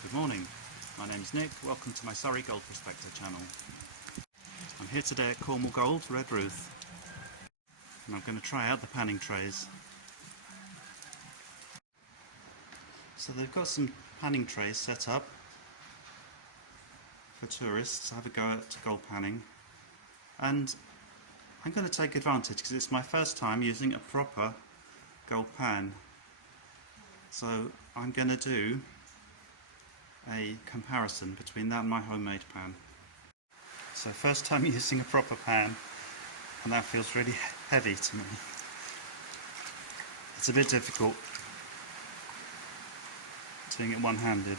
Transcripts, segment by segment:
Good morning, my name's Nick, welcome to my Surrey Gold Prospector channel. I'm here today at Cornwall Gold, Redruth, and I'm going to try out the panning trays. So they've got some panning trays set up for tourists to have a go at gold panning, and I'm going to take advantage because it's my first time using a proper gold pan. So I'm going to do a comparison between that and my homemade pan. So first time using a proper pan, and that feels really heavy to me. It's a bit difficult doing it one-handed.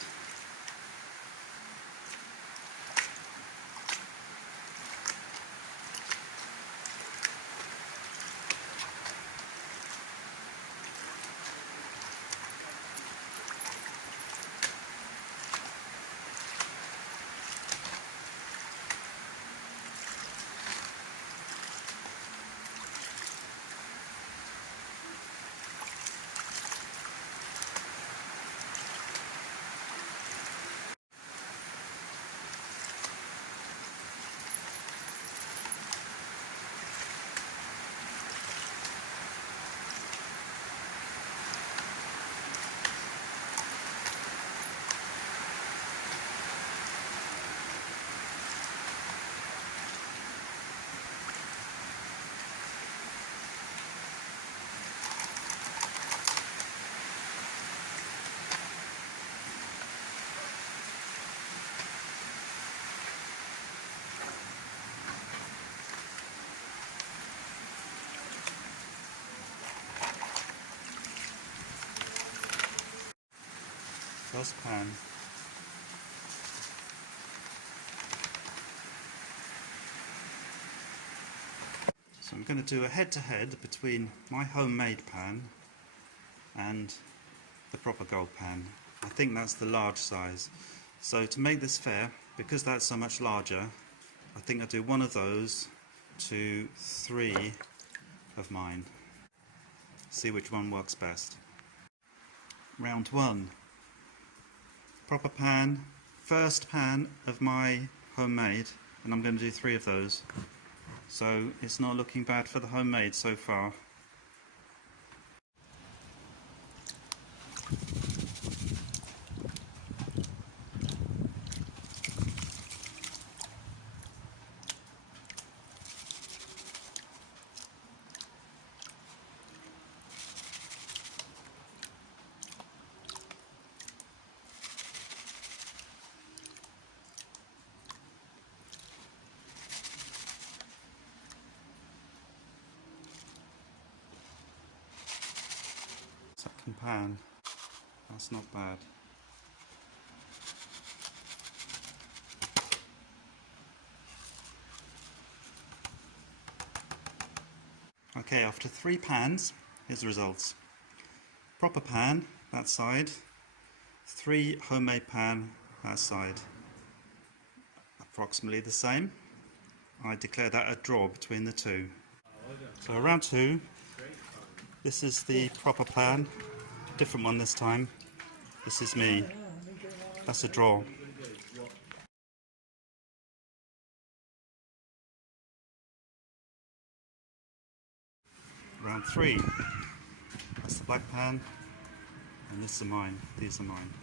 First pan. So I'm going to do a head-to-head between my homemade pan and the proper gold pan. I think that's the large size. So to make this fair, because that's so much larger, I think I'll do one of those to 3 of mine. See which one works best. Round 1. Proper pan, first pan of my homemade, and I'm going to do 3 of those. So it's not looking bad for the homemade so far. Second pan, that's not bad. Okay, after 3 pans, here's the results. Proper pan, that side. 3 homemade pan, that side. Approximately the same. I declare that a draw between the two. So round 2. This is the proper pan, different one this time. This is me. That's a draw. Round 3. That's the black pan, and this is mine. These are mine.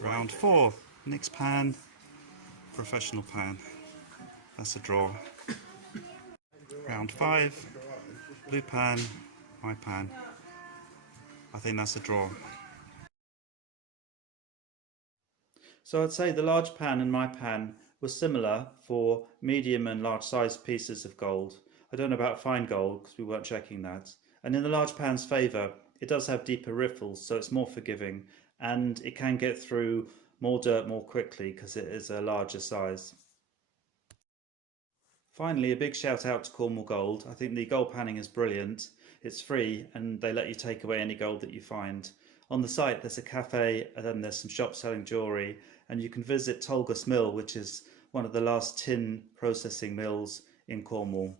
Round 4. Nick's pan, professional pan. That's a draw. Round 5. Blue pan, my pan. I think that's a draw. So I'd say the large pan and my pan were similar for medium and large sized pieces of gold. I don't know about fine gold because we weren't checking that. And in the large pan's favour, it does have deeper riffles, so it's more forgiving, and it can get through more dirt more quickly because it is a larger size. Finally, a big shout out to Cornwall Gold. I think the gold panning is brilliant. It's free and they let you take away any gold that you find. On the site there's a cafe and then there's some shops selling jewellery, and you can visit Tolgus Mill, which is one of the last tin processing mills in Cornwall.